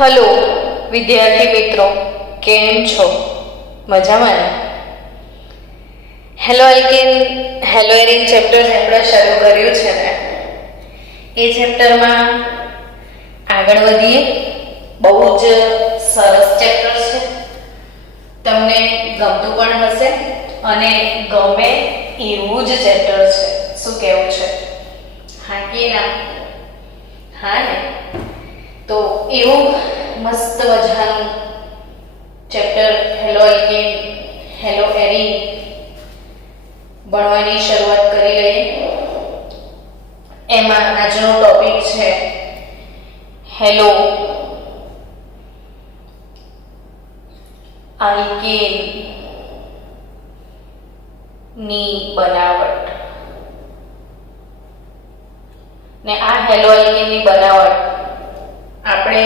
Hello વિદ્યાર્થી મિત્રો, કેમ છો? મજામાં ને? Hello alkane hello arene chapter આપણે શરૂ કર્યું છે ને, એ ચેપ્ટરમાં આગળ વધીએ. બહુ જ સરસ ચેપ્ટર છે, તમને ગમતું પણ હશે અને ગમે એવું જ ચેપ્ટર છે. શું કહેવું છે? હા કે ના? હા ને? તો એવું મસ્ત મજાનું chapter hello alkane hello arene ભણવાની શરૂઆત કરી લઈએ. એમાં આજનો ટોપિક છે હેલો આલ્કેન ની બનાવટ. ને આ હેલો આલ્કેન ની બનાવટ આપણે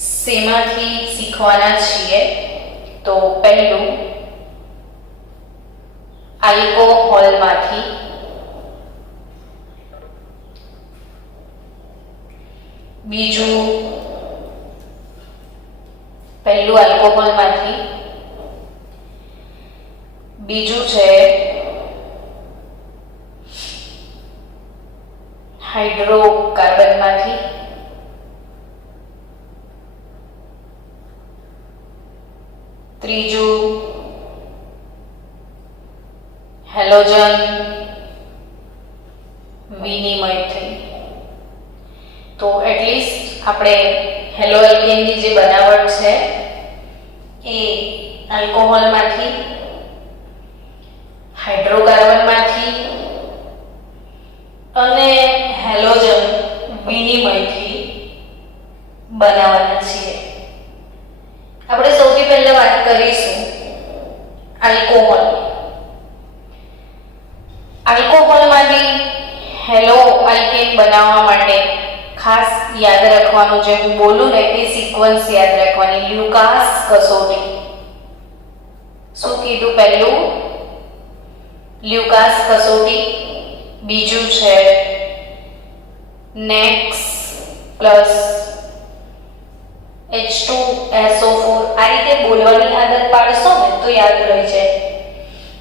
શેમાંથી શીખવાના છીએ? તો પહેલું આલ્કોહોલમાંથી, બીજું પહેલું આલ્કોહોલમાંથી, બીજું છે હાઇડ્રોકાર્બનમાંથી, ત્રીજું હેલોજન વિનિમયથી. તો એટલીસ્ટ આપણે હેલો આલ્કેનની જે બનાવટ છે એ આલ્કોહોલમાંથી, હાઇડ્રોકાર્બનમાંથી અને હેલોજન વિનિમયથી બનાવવાના છીએ. આપણે સૌથી પહેલા વાત કરીશું આલ્કોહોલ. આલ્કોહોલમાંથી હેલો આલ્કેન બનાવવા માટે ખાસ યાદ રાખવાનું, જે હું બોલું ને એ સિક્વન્સ યાદ રાખવાની. લ્યુકાસ કસોટી. શું કીધું? પહેલું લ્યુકાસ કસોટી, બીજું છે નેક્સ પ્લસ H2SO4. આ રીતે બોલવાની આદત પાડશો ને તો યાદ રહી જાય.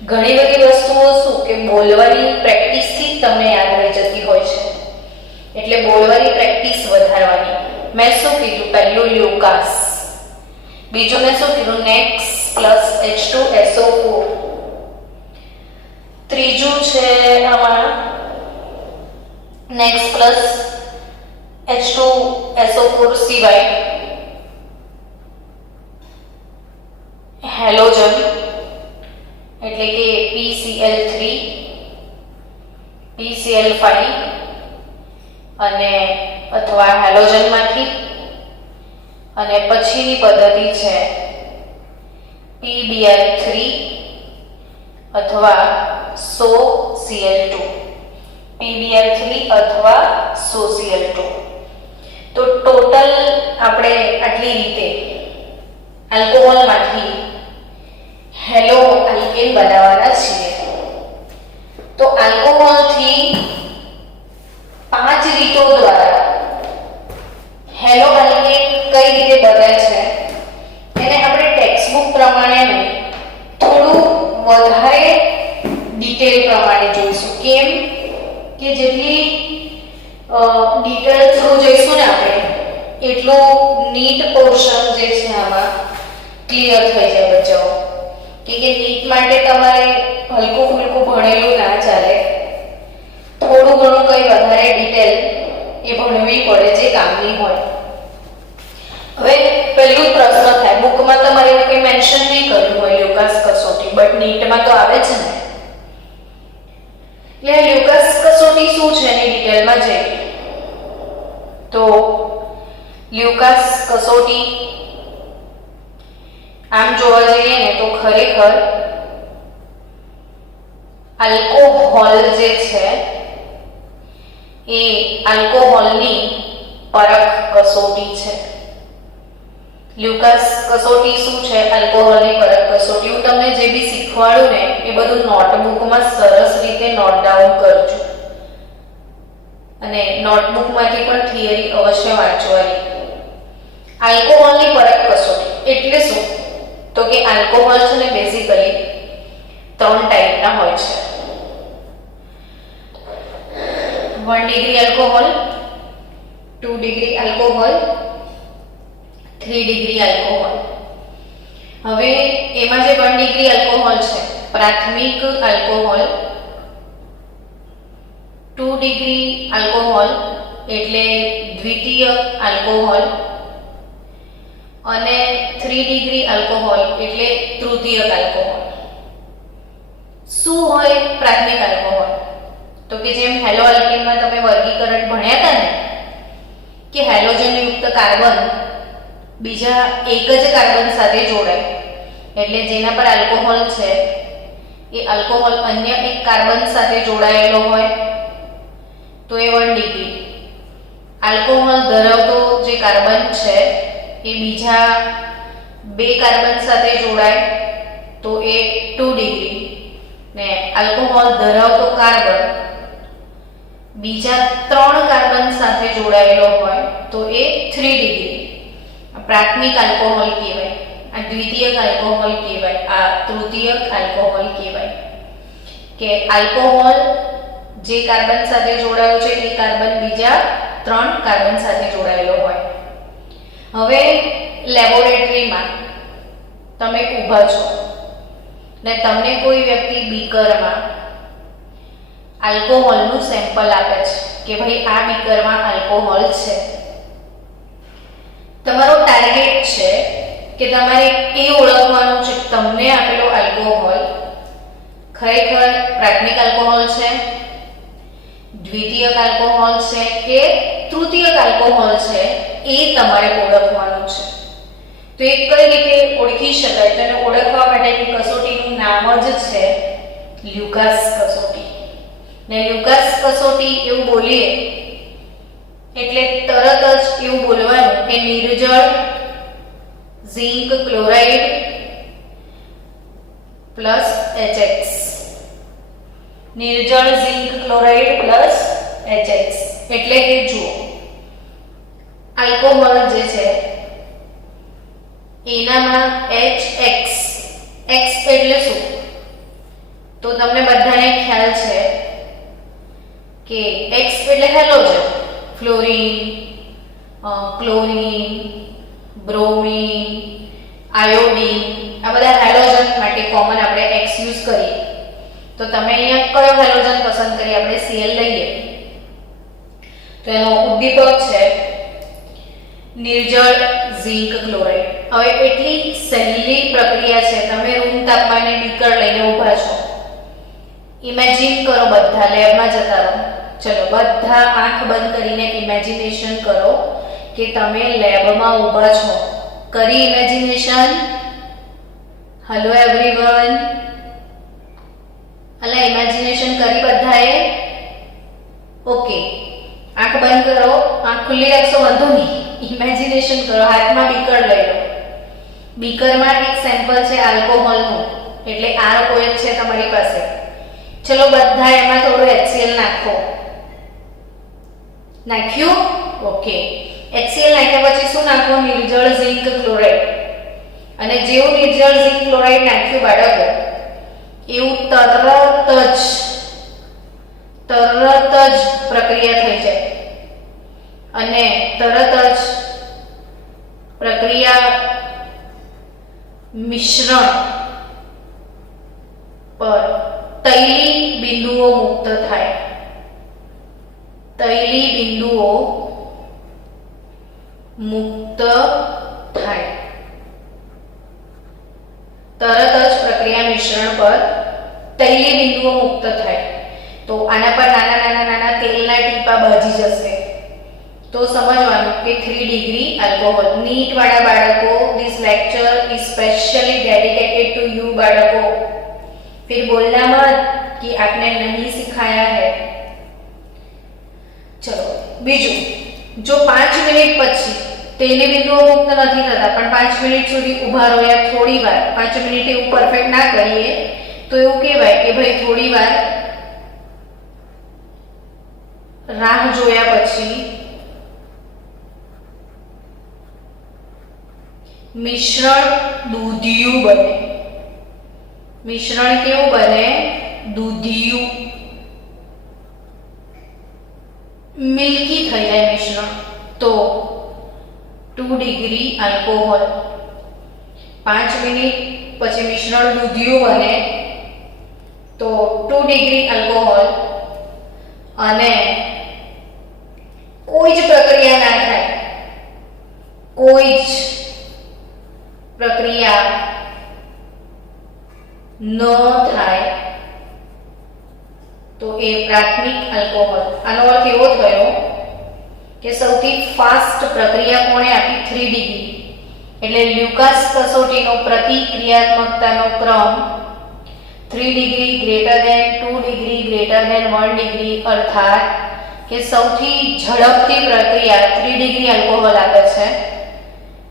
ઘણી બધી વસ્તુઓ શું કે બોલવાની પ્રેક્ટિસથી જ તમને યાદ રહી જતી હોય છે, એટલે બોલવાની પ્રેક્ટિસ વધારવાની. મેં શું કીધું? પહેલું લ્યુકાસ, બીજું મેં શું કીધું? નેક્સ પ્લસ H2SO4, ત્રીજું છે આમાં નેક્સ પ્લસ H2SO4 સિવાય હેલોજન એટલે કે PCl3, PCl5 અને અથવા હેલોજનમાંથી, અને પછીની પદ્ધતિ છે PBr3 અથવા SOCl2. PBr3 અથવા SOCl2. તો ટોટલ આપણે આટલી રીતે આલ્કોહોલમાંથી હેલો આલ્કેન બનાવવાના છીએ. તો આલ્કોહોલથી 5 રીતો દ્વારા હેલો આલ્કેન કઈ રીતે બને છે એને આપણે ટેક્સ્ટબુક પ્રમાણે થોડું વધારે ડિટેલ પ્રમાણે જોઈશું. કેમ કે જેટલી ડિટેલ થ્રુ જોઈશું ને આપણે, એટલું નીટ પોર્શન જે છે આમાં ક્લિયર થઈ જાય બચ્ચાઓ. કે નીટ માટે તમારે હલકું ફુલકું ભણેલું ના ચાલે, થોડું ઘણું કંઈ વધારે ડિટેલ એ ભણવી પડે જે કામની હોય. હવે પહેલું પ્રશ્ન થાય, બુકમાં તમારે એવું કંઈ મેન્શન નહીં કર્યું હોય લ્યુકાસ કસોટી, બટ નીટમાં તો આવે છે ને. એટલે લ્યુકાસ કસોટી શું છે એની ડિટેલમાં જઈએ તો લ્યુકાસ કસોટી આમ જોવા જઈએ ને તો ખરેખર આલ્કોહોલ જે છે એ આલ્કોહોલની પરખ કસોટી છે. લ્યુકાસ કસોટી શું છે? આલ્કોહોલની પરખ કસોટી. હું તમને જે બી શીખવાડું ને એ બધું નોટબુકમાં સરસ રીતે નોટ ડાઉન કરજો. અને નોટબુકમાંથી પણ થિયરી અવશ્ય વાંચવાની. આલ્કોહોલની પરખ કસોટી એટલે શું? તો કે આલ્કોહોલ છે ને બેઝિકલી 3 ટાઈપના હોય છે. 1 degree alcohol, 2 degree alcohol, 3 degree alcohol. હવે એમાં જે 1 ડિગ્રી આલ્કોહોલ છે પ્રાથમિક આલ્કોહોલ, 2 ડિગ્રી આલ્કોહોલ એટલે દ્વિતીય આલ્કોહોલ અને 3 ડિગ્રી આલ્કોહોલ એટલે તૃતીય આલ્કોહોલ. શું હોય પ્રાથમિક આલ્કોહોલ? તો કે જેમ હેલો આલ્કેનમાં તમે વર્ગીકરણ ભણ્યા હતા ને કે હેલોજન યુક્ત કાર્બન બીજા એક જ કાર્બન સાથે જોડાય એટલે જેના પર આલ્કોહોલ છે એ આલ્કોહોલ અન્ય એક કાર્બન સાથે જોડાયેલો હોય તો એ 1 ડિગ્રી. આલ્કોહોલ ધરાવતો જે કાર્બન છે એ બીજા 2 કાર્બન સાથે જોડાય તો એ 2 ડિગ્રી ને આલ્કોહોલ ધરાવતો કાર્બન બીજા 3 કાર્બન સાથે જોડાયેલો હોય તો એ 3 ડિગ્રી. પ્રાથમિક આલ્કોહોલ કહેવાય, આ દ્વિતીયક આલ્કોહોલ કહેવાય, આ તૃતીયક આલ્કોહોલ કહેવાય. કે આલ્કોહોલ જે કાર્બન સાથે જોડાયો છે એ કાર્બન બીજા 3 કાર્બન સાથે જોડાયેલો હોય. હવે લેબોરેટરીમાં તમે ઊભા છો ને તમને કોઈ વ્યક્તિ બીકરમાં આલ્કોહોલનું સેમ્પલ આપે છે કે ભાઈ આ બીકરમાં આલ્કોહોલ છે. તમારો ટાર્ગેટ છે કે તમારે એ ઓળખવાનું છે તમને આપેલો આલ્કોહોલ ખરેખર પ્રાથમિક આલ્કોહોલ છે, દ્વિતીયક આલ્કોહોલ છે કે તૃતીયક આલ્કોહોલ છે એ તમારે ઓળખવાનું છે. તો એ કઈ રીતે ઓળખી શકાય? તો એને ઓળખવા માટેની કસોટીનું નામ જ છે લ્યુકાસ કસોટી. ને લ્યુકાસ કસોટી એવું બોલીએ એટલે તરત જ એવું બોલવાનું કે નિર્જળ ઝિંક ક્લોરાઇડ પ્લસ HX. નિર્જળ ઝિંક ક્લોરાઇડ પ્લસ HX એટલે કે જુઓ આલ્કોહોલ જે છે એનામાં HX, X એટલે શું? તો તમને બધાને ખ્યાલ છે કે X એટલે halogen, fluorine, chlorine, bromine, iodine આ બધા હેલોજન માટે કોમન આપણે X યુઝ કરીએ. તો તમે અહીંયા કયો હેલોજન પસંદ કરીએ? આપણે Cl લઈએ તો એનો ઉદ્દીપક છે નિર્જળ ઝિંક ક્લોરાઇડ. હવે એટલી સહેલી પ્રક્રિયા છે. તમે રૂમ તાપમાને બીકર લઈને ઊભા છો. ઇમેજિન કરો, બધા લેબમાં જતા રહો. ચલો બધા આંખ બંધ કરીને ઇમેજિનેશન કરો કે તમે લેબમાં ઊભા છો. કરી ઇમેજિનેશન? હેલો એવરીવન, અલા ઇમેજિનેશન કરી બધાએ? ઓકે, આંખ બંધ કરો, આંખ ખુલ્લી રાખશો વાંધો નહીં. ઇમેજિનેશન કરો, હાથમાં બીકર લઈ લો. બીકરમાં એક સેમ્પલ છે આલ્કોહોલનું એટલે ROH છે તમારી પાસે. ચલો બધા એમાં થોડું HCl નાખો. નાખ્યું? ઓકે. HCl નાખ્યા પછી શું નાખો? નિર્જળ ઝિંક ક્લોરાઇડ. અને જેવું નિર્જળ ઝિંક ક્લોરાઇડ નાખ્યું બાળકો એવું તરત જ પ્રક્રિયા થઈ જાય અને તરત જ પ્રક્રિયા મિશ્રણ પર તૈલી બિંદુઓ મુક્ત થાય. તૈલી બિંદુઓ મુક્ત થાય. તરત જ પ્રક્રિયા મિશ્રણ પર તૈલી બિંદુઓ મુક્ત થાય. તો આના પર નાના તેલના ટીપા બાજી જશે. તો સમજવાનું કે 3 ડિગ્રી આલ્કોહોલ. નીટ વાળા બાળકો, this lecture is specially dedicated to you बालकों. फिर बोलना मत कि आपने नहीं सिखाया है. चलो बीजू, जो 5 मिनिट પછી તેલી બિંદુઓ મુક્ત નથી થતા પણ 5 મિનિટ સુધી ઊભા રહો યા થોડી વાર 5 મિનિટ એવું પરફેક્ટ ના કરીએ તો એવું કહેવાય કે ભાઈ થોડી વાર રાહ જોયા પછી મિશ્રણ દૂધિયું બને. મિશ્રણ કેવું બને? દૂધિયું. મિલ્કી થઈ જાય મિશ્રણ તો 2 ડિગ્રી આલ્કોહોલ. 5 મિનિટ પછી મિશ્રણ દૂધિયું બને તો 2 ડિગ્રી આલ્કોહોલ અને કોઈ જ પ્રક્રિયા ના થાય, કોઈ જ પ્રક્રિયા ન થાય તો એ પ્રાથમિક આલ્કોહોલ. આનો અર્થ એવો થયો કે સૌથી ફાસ્ટ પ્રક્રિયા કોણે આપી? 3 ડિગ્રી. એટલે લ્યુકાસ કસોટીનો પ્રતિક્રિયાત્મકતાનો ક્રમ 3 degree greater than 2 degree greater than 1 degree, અર્થાત કે સૌથી ઝડપથી પ્રક્રિયા 3 ડિગ્રી આલ્કોહોલ આપે છે.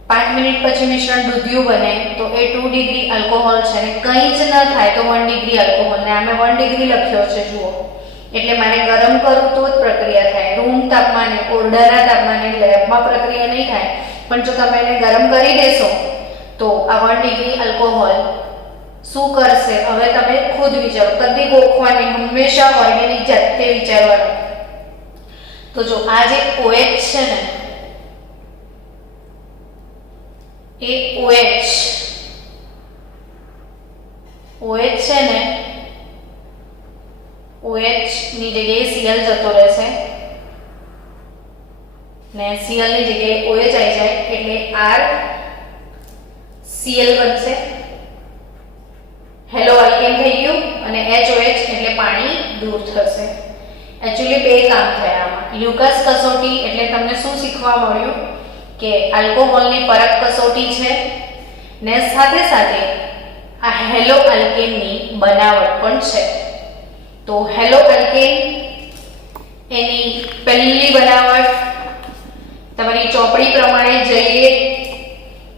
5 મિનિટ પછી મિશ્રણ દૂધિયું બને તો એ 2 ડિગ્રી આલ્કોહોલ છે ને કંઈ જ ન થાય તો 1 ડિગ્રી આલ્કોહોલ. ને આમે 1 ડિગ્રી લખ્યો છે જુઓ, એટલે મારે ગરમ કરું તો જ પ્રક્રિયા થાય. રૂમ તાપમાને, ઓરડાના તાપમાને, લેબમાં પ્રક્રિયા નહીં થાય. પણ જો તમે એને ગરમ કરી દેશો તો આ 1 ડિગ્રી આલ્કોહોલ શું કરશે? હવે તમે ખુદ વિચારો, કદી ગોખવાની, હંમેશા ઓર્ગેનિક જાતે વિચારવાનું. તો જો આ જે OH છે ને, એ OH છે ને, OH ની જગ્યાએ Cl જતો રહેશે ને Cl ની જગ્યાએ OH આવી જાય એટલે RCl બનશે. હેલો આલ્કેન થઈ ગયું અને HOH એટલે પાણી દૂર થશે. એક્ચ્યુઅલી બે કામ થયા આમાં. લ્યુકાસ કસોટી એટલે તમને શું શીખવા મળ્યું કે આલ્કોહોલની પરખ કસોટી છે ને સાથે સાથે આ હેલો આલ્કેનની બનાવટ પણ છે. તો હેલો આલ્કેન એની પહેલી બનાવટ તમારી ચોપડી પ્રમાણે જઈએ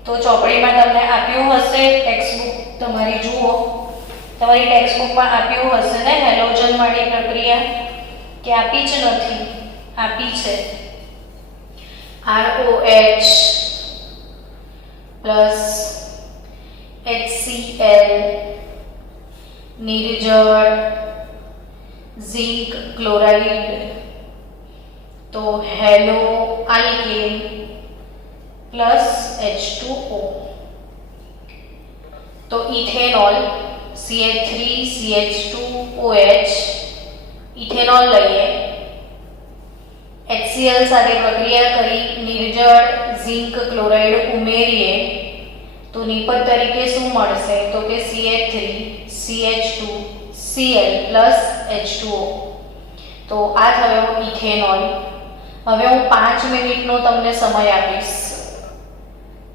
તો ચોપડીમાં તમને આપ્યું હશે, ટેક્સ્ટબુક તમારી જુઓ, તમારી ટેક્સ્ટબુકમાં આપ્યું હશે ને હેલોજન વાળી પ્રક્રિયા, કે આપી જ નથી? આપી છે. ROH પ્લસ HCl નિર્જળ ઝિંક ક્લોરાઇડ તો હેલો આલ્કેન પ્લસ H2O. તો ઇથેનોલ CH3CH2OH ઇથેનોલ લઈએ, HCl સાથે પ્રક્રિયા કરી નિર્જળ ઝિંક ક્લોરાઇડ ઉમેરીએ તો નિપજ તરીકે શું મળશે? તો કે CH3CH2Cl પ્લસ H2O. તો આ થયો ઇથેનોલ. હવે હું 5 મિનિટનો તમને સમય આપીશ.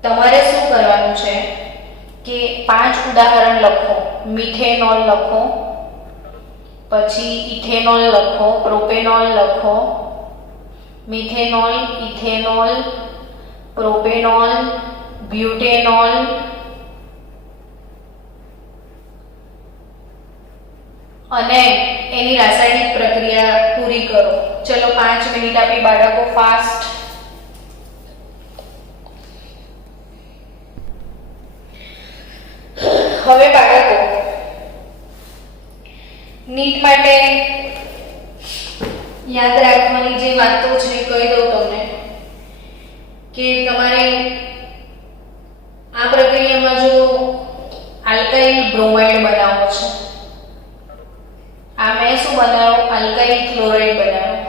તમારે શું કરવાનું છે કે 5 ઉદાહરણ લખો. મિથેનોલ લખો, પછી ઇથેનોલ લખો, પ્રોપેનોલ લખો, મિથેનોલ, ઇથેનોલ, પ્રોપેનોલ, બ્યુટેનોલ, અને એની રાસાયણિક પ્રક્રિયા પૂરી કરો. ચલો 5 મિનિટ આપી બાળકો, ફાસ્ટ. હવે બાળકો નીટ માટે યાદ રાખવાની જે વાતો છે કહી દઉં તમને કે તમારે આ પ્રક્રિયામાં જો આલ્કાઇલ બ્રોમાઇડ બનાવવો છે, આ મેં શું બનાવ્યું? આલ્કાઇલ ક્લોરાઇડ બનાવ્યું.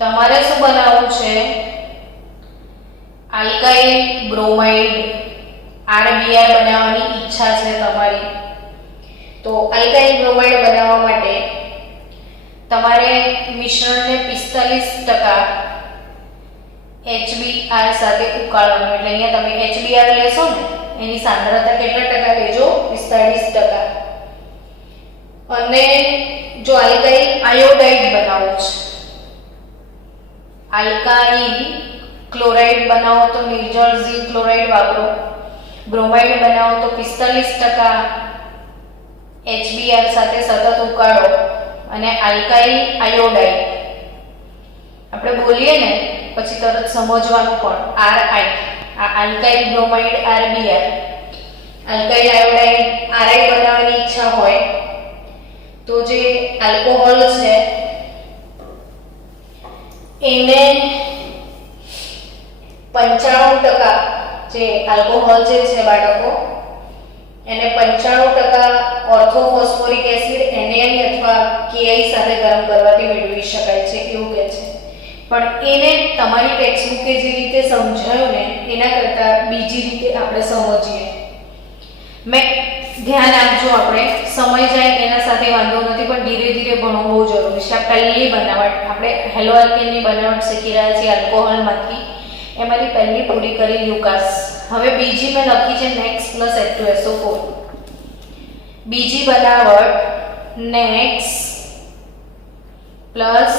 તમારે શું બનાવવું છે? આલ્કાઇલ બ્રોમાઇડ RBr બનાવવાની ઈચ્છા છે તમારી. તો આલ્કાઇલ બ્રોમાઇડ બનાવવા માટે તમારે મિશ્રણને 45% HBr સાથે ઉકાળવાનું. એટલે અહીંયા તમે HBr લેશો ને એની સાંદ્રતા કેટલા ટકા લેજો? 45%. અને જો આલ્કાઇલ આયોડાઇડ બનાવવું છે, આલ્કાઇલ ક્લોરાઇડ બનાવો તો નિર્જળ ઝિંક ક્લોરાઇડ વાપરો. બ્રોમાઇડ બનાવો તો 45% HBr સાથે સતત ઉકાળો અને આલ્કાઇલ આયોડાઇડ આપણે બોલીએ ને પછી તરત સમજવાનું પણ RI આ alkyl bromide RBr, alkyl iodide RI બનાવવાની ઈચ્છા હોય તો જે આલ્કોહોલ છે એને 95% જે આલ્કોહોલ જે છે બાળકો એને 95% ઓર્થોફોસ્ફોરિક એસિડ NaI અથવા KI સાથે ગરમ કરવાથી મેળવી શકાય છે એવું કહે છે. પણ એને તમારી ટેક્સ્ટબુકે જે રીતે સમજાયું ને એના કરતાં બીજી રીતે આપણે સમજીએ. મેં ધ્યાન આપજો, આપણે સમય જાય એના સાથે વાંધો નથી પણ ધીરે ધીરે ભણવું બહુ જરૂરી છે. આ પહેલી બનાવટ આપણે હેલો આલ્કેનની બનાવટ શીખી રહ્યા છીએ આલ્કોહોલમાંથી. એમાંથી પહેલી પૂરી કરી લ્યુકાસ. હવે બીજી મેં લખી છે નેક્સ પ્લસ H2SO4. બીજી બનાવટ નેક્સ પ્લસ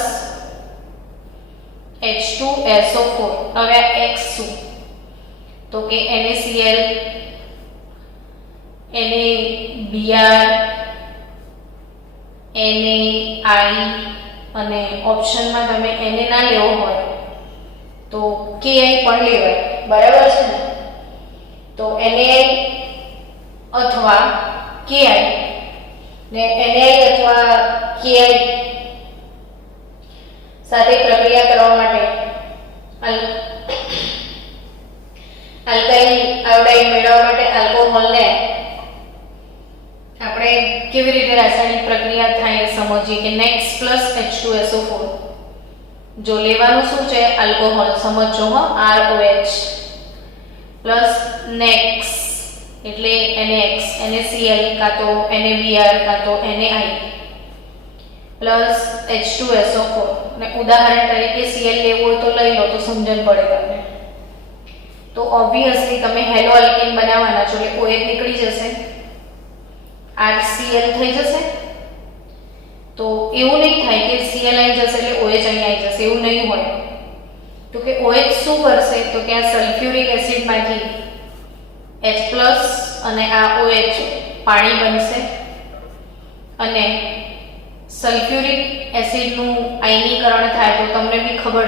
H2SO4. હવે આ X શું તો કે NaCl, NaBr, NaI અને ઓપ્શનમાં તમે Na ના લેવો હોય તો KI પણ લેવાય, બરાબર છે ને? તો NaI અથવા KI ને NaI અથવા KI સાથે પ્રક્રિયા કરવા માટે આલ્કાઇલ આયોડાઇડ મેળવવા માટે આલ્કોહોલને આપણે કેવી રીતે રાસાયણિક પ્રક્રિયા થાય એ સમજીએ કે નેક્સ પ્લસ H2SO4. જો લેવાનું શું છે આલ્કોહોલ સમજો હો, ROH પ્લસ નેક્સ એટલે NaX, NaCl કાં તો NaBr કાં તો NaI પ્લસ H2SO4. ને ઉદાહરણ તરીકે Cl લેવું હોય તો લઈ લો તો સમજણ પડે તમને. તો ઓબ્વિયસલી તમે હેલો આલ્કેન બનાવવાના છો એટલે OH નીકળી જશે, RCl થઈ જશે. તો એવું નહીં થાય કે Cl આવી જશે એટલે OH અહીં આવી જશે, એવું નહીં હોય. તો કે OH શું કરશે તો કે આ સલ્ફ્યુરિક એસિડમાંથી H+ અને આ OH પાણી બનશે અને સલ્ફ્યુરિક એસિડનું આયનીકરણ થાય તો તમને બી ખબર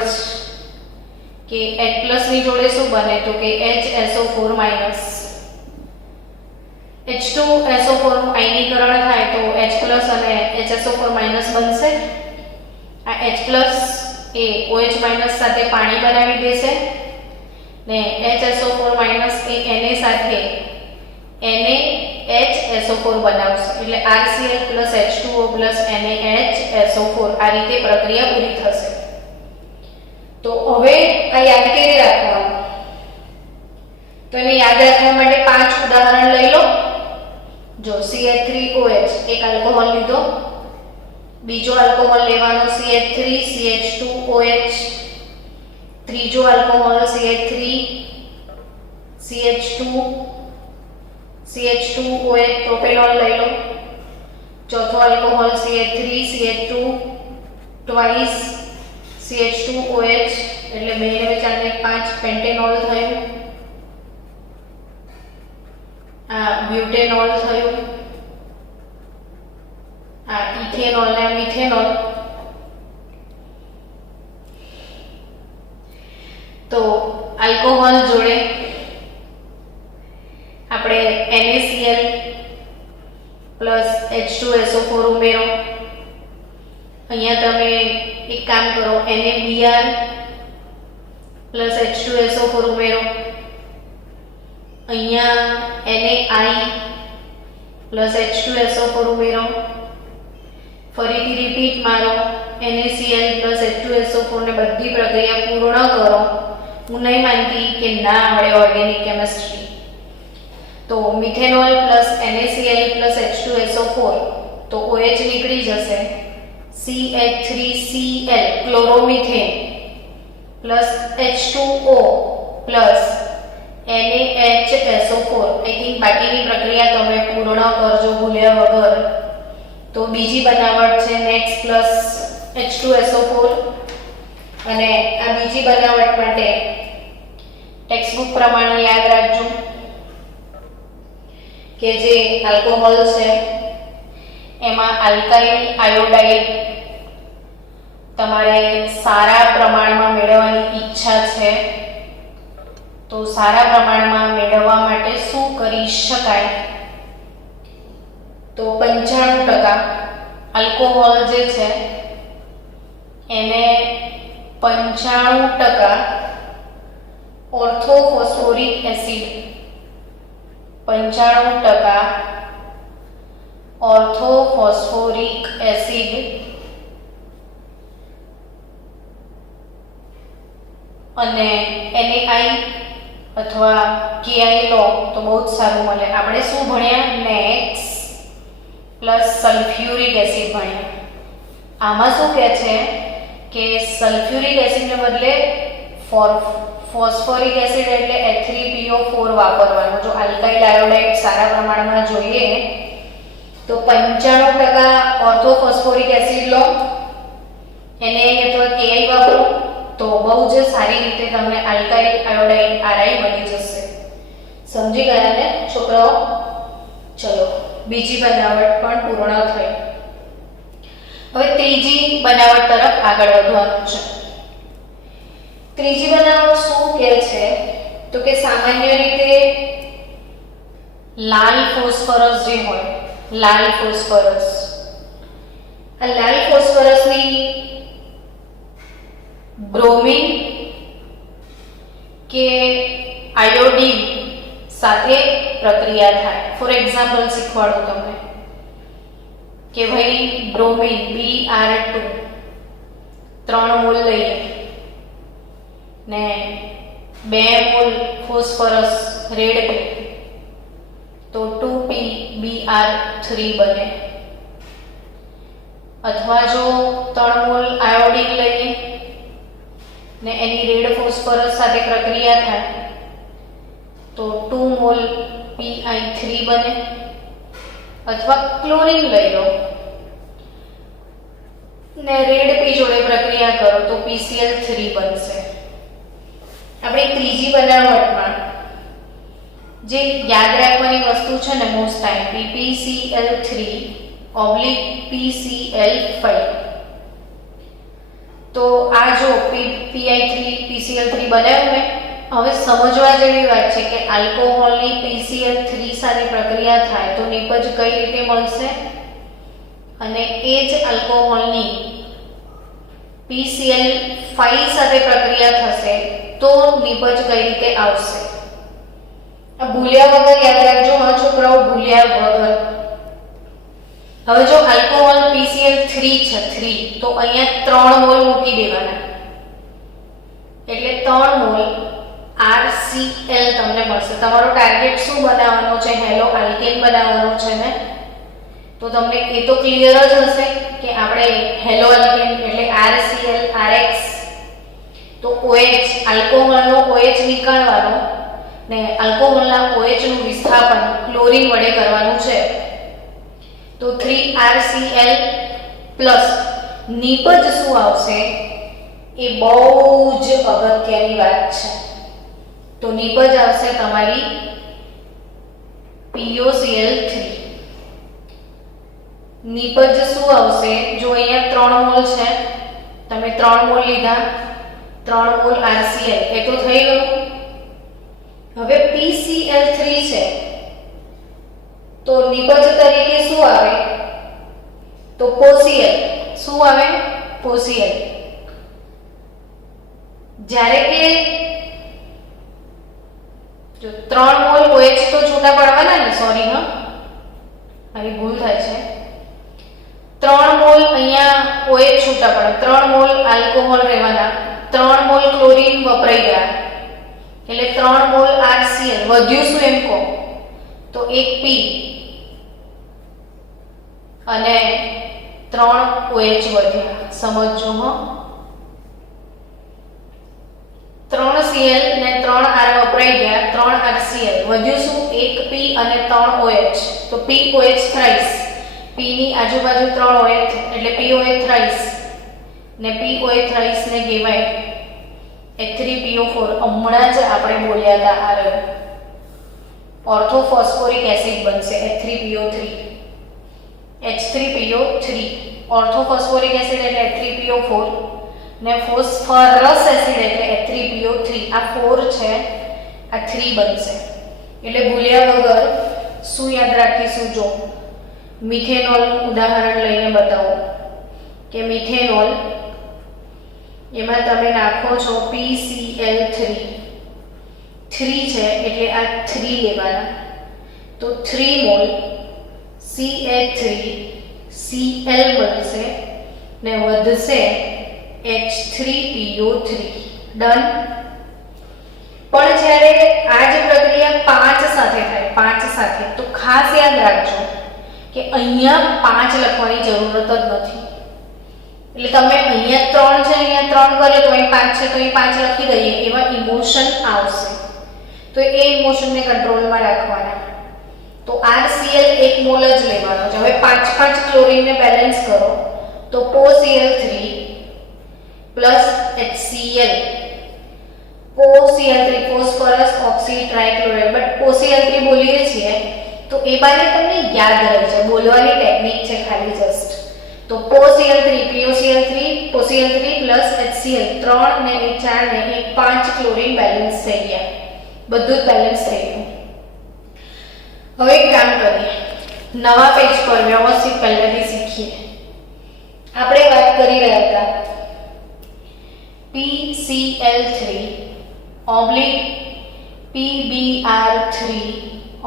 છે કે H+ ની જોડે શું બને તો કે HSO4-. H2SO4 નું આયનીકરણ થાય તો H+ અને HSO4- બનશે. આ H+ એ OH- સાથે પાણી બનાવી દેશે ને HSO4- એ Na સાથે NaHSO4 બનાવશે એટલે RCl + H2O + NaHSO4 આ રીતે પ્રક્રિયા પૂરી થશે. તો હવે આ યાદ કેવી રાખવાનું? તો એને યાદ રાખવા માટે 5 ઉદાહરણ લઈ લો. જો CH3OH એક આલ્કોહોલ લીધો, બીજો આલ્કોહોલ લેવાનો CH3CH2OH, ત્રીજો આલ્કોહોલ CH3CH2OH પ્રોપેનોલ લઈ લો, ચોથો આલ્કોહોલ CH3CH2 ટ્વાઇસ CH2OH એટલે 2 ને 4 ને 5 પેન્ટેનોલ થયું, આ બ્યુટેનોલ થયું, આ ઇથેનોલ ને મિથેનોલ. તો આલ્કોહોલ જોડે આપણે NaCl + H2SO4 ઉમેરો. અહીંયા તમે એક કામ કરો, NaBr + H2SO4 ઉમેરો. અહીંયા NaI + H2SO4 ઉમેરો. ફરીથી રિપીટ મારો, NaCl + H2SO4 ને બધી પ્રક્રિયા પૂર્ણ કરો. હું નહીં માનતી કે ના આવડે ઓર્ગેનિક કેમિસ્ટ્રી. તો મિથેનોલ + NaCl + H2SO4 તો OH નીકળી જશે, CH3Cl chloromethane + H2O + NaHSO4. I think બાકીની પ્રક્રિયા તમે પૂર્ણ કરજો ભૂલ્યા વગર. તો બીજી બનાવટ છે નેક્સ પ્લસ H2SO4 અને આ બીજી બનાવટ માટે ટેક્સ્ટબુક પ્રમાણે યાદ રાખજો કે જે આલ્કોહોલ છે એમાં આલ્કાઇલ આયોડાઇડ તમારે સારા પ્રમાણમાં મેળવવાની ઈચ્છા છે તો સારા પ્રમાણમાં મેળવવા માટે શું કરી શકાય? તો 95% આલ્કોહોલ જે છે એને 95% ઓર્થોફોસ્ફોરિક એસિડ 95% ઓર્થોફોસ્ફોરિક એસિડ અને NaI અથવા KI લો તો બહુ જ સારું મળે. આપણે શું ભણ્યા? NEX પ્લસ સલ્ફ્યુરિક એસિડ ભણ્યા. આમાં શું કહે છે કે સલ્ફ્યુરિક એસિડને બદલે ફોસ્ફોરિક એસિડ એટલે H3PO4 વાપરવાનો. જો આલ્કાઇલ આયોડાઇડ સારા પ્રમાણમાં જોઈએ તો 95% ઓર્થોફોસ્ફોરિક એસિડ લો, NaI અથવા KI વાપરો તો બહુ જ સારી રીતે તમને આલ્કાઇલ આયોડાઇડ RI મળી જશે. સમજી ગયા ને છોકરાઓ? ચલો બીજી બનાવટ પણ પૂર્ણ થઈ. હવે ત્રીજી બનાવટ તરફ આગળ વધવાનું છે. ત્રીજી બનાવટ શું કહે છે તો કે સામાન્ય રીતે લાલ ફોસ્ફરસ જે હોય, લાલ ફોસ્ફરસ, આ લાલ ફોસ્ફરસની બ્રોમિન કે આયોડીન સાથે પ્રક્રિયા થાય. ફોર એક્ઝામ્પલ શીખવાડું તમને કે ભાઈ બ્રોમિન Br2 3 મોલ લઈએ ને 2 મોલ ફોસ્ફરસ રેડ P તો 2PbR3 બને. અથવા જો 3 મોલ આયોડીન લઈએ ને એની રેડ ફોસ્ફરસ સાથે પ્રક્રિયા થાય તો 2 મોલ Pi3 બને. અથવા ક્લોરીન લઈ લો ને રેડ P જોડે પ્રક્રિયા કરો તો PCl3 બનશે. આપણી ત્રીજી બનાવટમાં જે યાદ રાખવાની વસ્તુ છે ને મોસ્ટ ટાઈમ PPCl3/PCl5. તો આ જો Pi3 PCl3 બનાવ્યું મેં. હવે સમજવા જેવી વાત છે કે આલ્કોહોલની PCl3 સાથે પ્રક્રિયા થાય તો નિપજ કઈ રીતે મળશે અને એ જ આલ્કોહોલની PCl5 સાથે પ્રક્રિયા થશે તો નિપજ કઈ રીતે આવશે. આ ભૂલ્યા વગર યાદ રાખજો હા છોકરાઓ, ભૂલ્યા વગર. હવે જો આલ્કોહોલ PCl3 છે 3 તો અહીંયા 3 મોલ મૂકી દેવાના એટલે 3 મોલ RCl તમને મળશે. તમારો ટાર્ગેટ શું બનાવવાનો છે? હેલો આલ્કેન બનાવવાનો છે ને? તો તમને એ તો ક્લિયર જ હશે કે આપણે હેલો આલ્કેન એટલે RCl RX તો OH આલ્કોહોલનો OH નીકાળવાનો ને આલ્કોહોલના OH નું વિસ્થાપન ક્લોરીન વડે કરવાનું છે. તો 3RCl પ્લસ નિપજ શું આવશે એ બહુ જ અગત્યની વાત છે. તો નિપજ આવશે તમારી POCl3. નિપજ શું આવશે? જો અહીંયા 3 મોલ છે, તમે 3 મોલ લીધા, 3 મોલ RCl એ તો થઈ ગયું. હવે PCl3 છે તો નિપજ તરીકે શું આવે? તો POCl. શું આવે? POCl. જ્યારે કે જો 3 મોલ OH તો છૂટા પડવાના ને, સોરી હા મારી ભૂલ થાય છે. 3 મોલ અહીંયા OH છૂટા પડે, 3 મોલ આલ્કોહોલ રહેવાના, 3 મોલ ક્લોરીન વપરાઈ ગયા એટલે 3 મોલ RCl વધ્યું શું એમ કહો તો 1 P અને 3 OH વધ્યા. સમજો હો, 3 Cl ને 3 R વપરાઈ ગયા, 3 RCl વધ્યું શું 1 P અને 3 OH તો POH થ્રાઇસ. P ની આજુબાજુ 3 OH એટલે POH થ્રાઇસ ને POH થ્રાઇસ ને કહેવાય H3PO4. હમણાં જ આપણે બોલ્યા હતા આ ઓર્થોફોસ્ફોરિક એસિડ બનશે H3PO3. H3PO3 ઓર્થોફોસ્ફોરિક એસિડ એટલે H3PO4 ને ફોસ્ફરસ એસિડ એટલે H3PO3. આ 4 છે આ 3 બનશે. એટલે ભૂલ્યા વગર શું યાદ રાખીશું? જો મિથેનોલનું ઉદાહરણ લઈને બતાવો કે મિથેનોલ એમાં તમે નાખો છો PCl3 3 છે એટલે આ 3 લેવાના, તો 3 મોલ CH3Cl બનશે ને વધશે H3PO3. ડન. પણ જ્યારે આ જ પ્રક્રિયા 5 સાથે થાય, 5 સાથે, તો ખાસ યાદ રાખજો કે અહીંયા 5 લખવાની જરૂરત જ નથી. એટલે તમે અહીંયા 3 છે, અહીંયા 3 કર્યો તો અહીં 5 છે તો અહીં 5 લખી દઈએ, એવા ઇમોશન આવશે. તો એ ઇમોશનને કંટ્રોલમાં રાખવાના. તો RCl 1 મોલ જ લેવાનો છે. હવે 5 ક્લોરીનને બેલેન્સ કરો તો POCl3 plus HCl, POCl3 phosphorus oxy trichloride, but POCl3 બોલીએ છીએ તો એ બાને તમને યાદ રહે છે, બોલવાની ટેકનિક છે ખાલી જસ્ટ. તો POCl3 POCl3 પ્લસ HCl 3 ને 4 ને 5 ક્લોરીન બેલેન્સ થઈ ગયા, બધું જ બેલેન્સ થઈ ગયું. હવે એક કામ કરીએ, નવા પેજ પર વ્યવસ્થિત પહેલેથી શીખીએ. આપણે વાત કરી રહ્યા હતા PCl3 oblique PBr3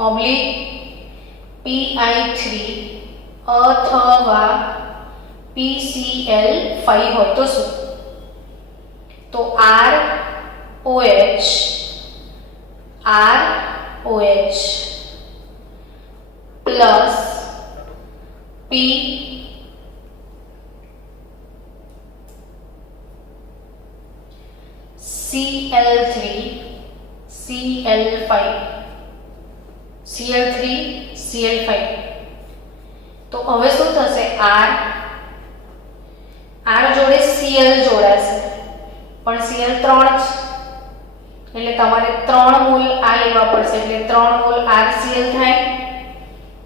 oblique PI3 અથવા PCl5 હોય તો શું? તો ROH plus P Cl3 Cl5 Cl3 Cl5. તો હવે શું થશે? R જોડે Cl જોડાશે, પણ Cl 3 જ, એટલે તમારે 3 મોલ આ લેવા પડશે, એટલે 3 મોલ RCl થાય.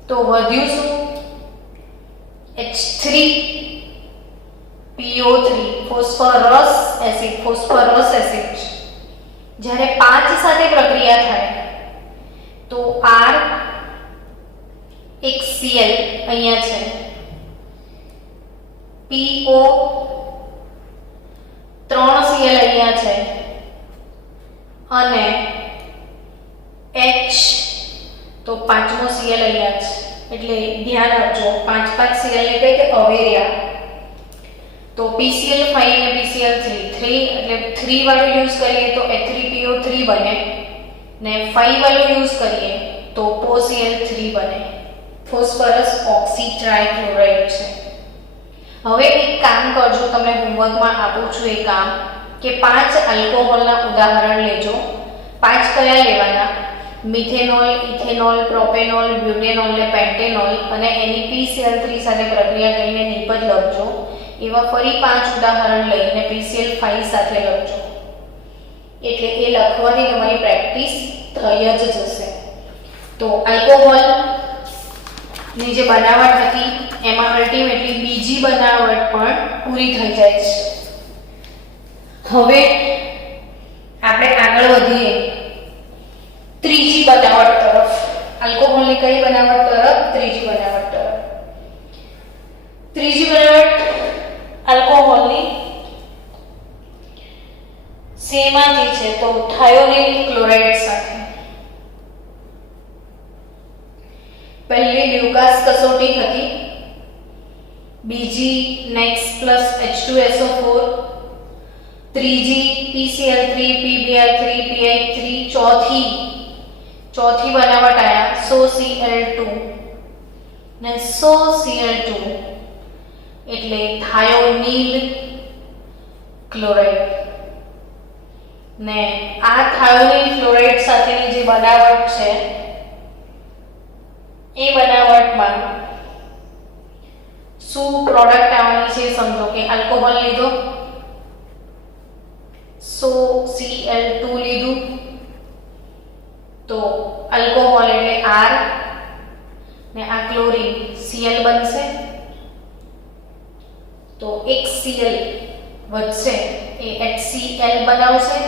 તો વધ્યું શું? H3PO3 phosphorus acid. જ્યારે 5 સાથે પ્રક્રિયા થાય તો R એક Cl અહીંયા છે, PO 3 Cl અહીંયા છે અને H તો 5મો Cl અહીંયા છે. એટલે ધ્યાન આપજો, 5 Cl ને કઈ કે અવેર્યા. તો PCl5 અને PCl3 એટલે 3 વાળું યુઝ કરીએ તો H3PO3 બને ને 5 વાળું યુઝ કરીએ તો POCl3 બને, ફોસ્ફરસ ઓક્સી ટ્રાઇક્લોરાઇડ છે. હવે એક કામ કરજો, તમને હોમવર્કમાં આપું છું એ કામ કે 5 આલ્કોહોલના ઉદાહરણ લેજો. 5 કયા લેવાના? મિથેનોલ, ઇથેનોલ, પ્રોપેનોલ, બ્યુટેનોલ ને પેન્ટેનોલ, અને એની PCl3 સાથે પ્રક્રિયા કરીને નિપજ લખજો. એવા ફરી 5 ઉદાહરણ લઈને PCl5 સાથે લખજો. એટલે એ લખવાની તમારી પ્રેક્ટિસ થઈ જ જશે. તો આલ્કોહોલ ની જે બનાવટ હતી એમાં અલ્ટિમેટલી બીજી બનાવટ પણ પૂરી થઈ જાય છે. હવે આપણે આગળ વધીએ ત્રીજી બનાવટ તરફ. આલ્કોહોલની કઈ બનાવટ તરફ? ત્રીજી બનાવટ તરફ. ત્રીજી બનાવટ આલ્કોહોલની શેમાંથી છે? તો થાયોનિલ ક્લોરાઇડ સાથે. પહેલી લ્યુકાસ કસોટી હતી, બીજી નેક્સ પ્લસ H2SO4, ત્રીજી PCl3 PBr3 PI3, ચોથી બનાવટ આયા SOCl2 ને SOCl2 એટલે થાયોનિલ ક્લોરાઇડ. ને આ થાયોનિલ ક્લોરાઇડ સાથેની જે બનાવટ છે એ બનાવટમાં શું પ્રોડક્ટ આવવાની છે સમજો. કે આલ્કોહોલ લીધો, SOCl2 લીધું, તો આલ્કોહોલ એટલે R ને આ ક્લોરીન Cl બનશે. તો એક Cl વધશે એ HCl બનાવશે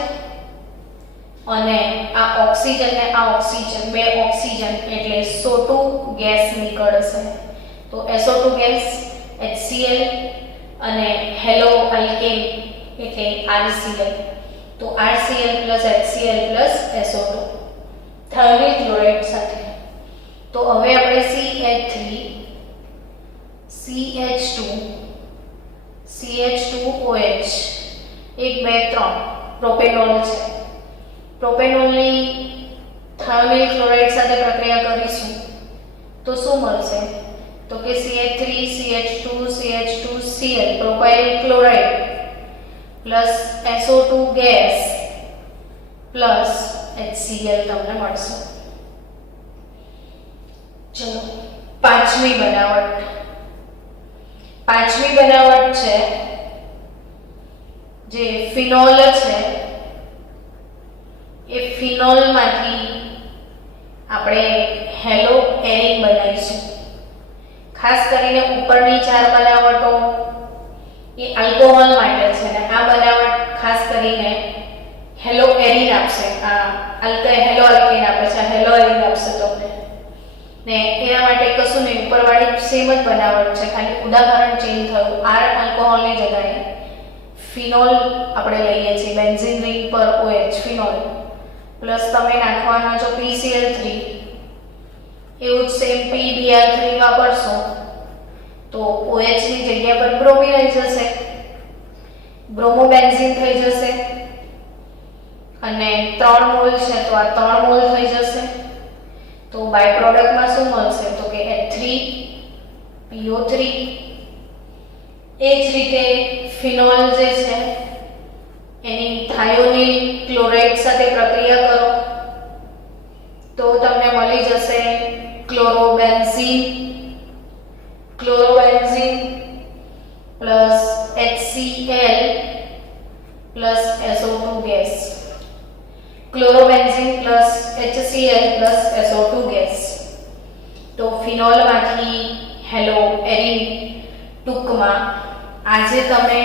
અને આ ઓક્સિજન ને આ ઓક્સિજન, બે ઓક્સિજન એટલે SO2 ગેસ નીકળશે. તો SO2 ગેસ HCl અને હેલો આલ્કેન એટલે RCl. તો RCl HCl SO2 થાઇમિલ ક્લોરાઇડ સાથે. તો હવે આપણે CH3 CH2 CH2OH 1 2 3 પ્રોપેનોલ છે. પ્રોપેનોલની થાઇમિલ ક્લોરાઇડ સાથે પ્રક્રિયા કરીશું તો શું મળશે? તો કે CH3 CH2 CH2Cl propyl chloride plus SO2 gas plus HCl તમને મળશે. ચલો પાંચમી બનાવટ છે જે ફિનોલ છે. એ ફિનોલમાંથી આપણે હેલો એરિન બનાવીશું. ખાસ કરીને ઉપરની ચાર બનાવટો એ આલ્કોહોલ માટે છે અને આ બનાવટ ખાસ કરીને હેલો એરિન આપશે. આ હેલો આલ્કેન આપે છે, હેલો એરિન આપશે તમને. ને એના માટે કશું નહીં, ઉપરવાળી સેમ જ બનાવટ છે, ખાલી ઉદાહરણ ચેન્જ થયું. આર આલ્કોહોલની જગ્યાએ ફિનોલ આપણે લઈએ છીએ, બેન્ઝીન રિંગ પર OH ફિનોલ પ્લસ તમે નાખવાના છો PCl3, એવું જ સેમ PBr3 વાપરશો તો OH ની જગ્યા પર બ્રોમિન આવી જશે, બ્રોમોબેન્ઝીન થઈ જશે અને 3 મોલ છે તો આ 3 મોલ થઈ જશે. તો બાય પ્રોડક્ટમાં શું મળશે? તો કે H3PO3. એ જ રીતે ફિનોલ જે છે એની થાયોનિલ ક્લોરાઇડ સાથે પ્રક્રિયા કરો તો તમને મળી જશે chlorobenzene plus HCl plus SO2 gas. Chlorobenzene plus HCl plus SO2 gas. તો ફિનોલમાંથી હેલો એરિન. ટૂંકમાં આજે તમે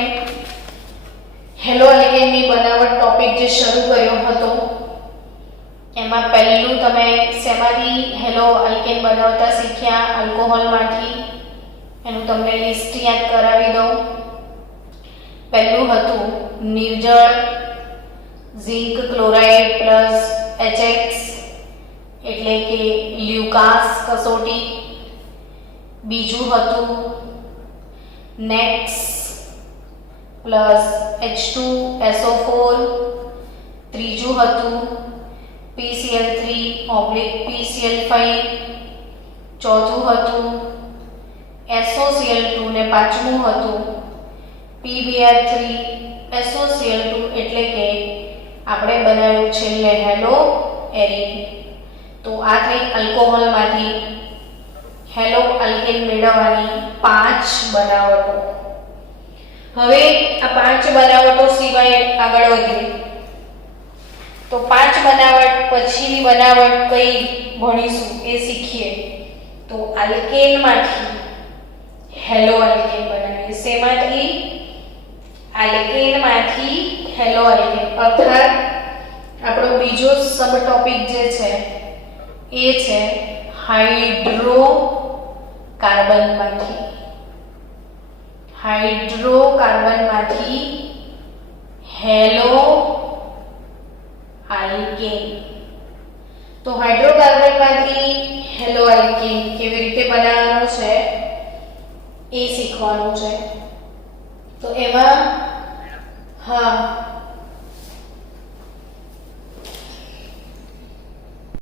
હેલો આલ્કેનની બનાવટ ટોપિક જે શરૂ કર્યો હતો એમાં પહેલું તમે શેમાંથી હેલો આલ્કેન બનાવતા શીખ્યા? આલ્કોહોલમાંથી. એનું તમને લિસ્ટ યાદ કરાવી દઉં. પહેલું હતું નિર્જળ ઝિંક ક્લોરાઇડ પ્લસ HX એટલે કે લ્યુકાસ કસોટી. બીજું હતું નેક્સ પ્લસ H2SO4. ત્રીજું હતું PCl3/PCl5. ચોથું હતું SOCl2 ને પાંચમું હતું PBr3SOCl2 એટલે કે આપણે બનાવ્યું છેલ્લે હેલો એરિન. તો આ થઈ આલ્કોહોલમાંથી હેલો આલ્કેન મેળવવાની 5 બનાવટો. હવે આ 5 બનાવટો સિવાય આગળ વધીએ તો 5 બનાવટ પછીની બનાવટ કઈ ભણીશું એ શીખીએ. તો આલ્કેનમાંથી હેલો આલ્કેન બનાવીએ. શેમાંથી? આલ્કેનમાંથી હેલો આલ્કેન. અર્થાત આપણો બીજો સબ ટોપિક જે છે એ છે હાઇડ્રોકાર્બનમાંથી હેલો આલ્કેન. તો હાઇડ્રોકાર્બનમાંથી હેલો આલ્કેન કેવી રીતે બનાવવાનું છે એ શીખવાનું છે. તો એમાં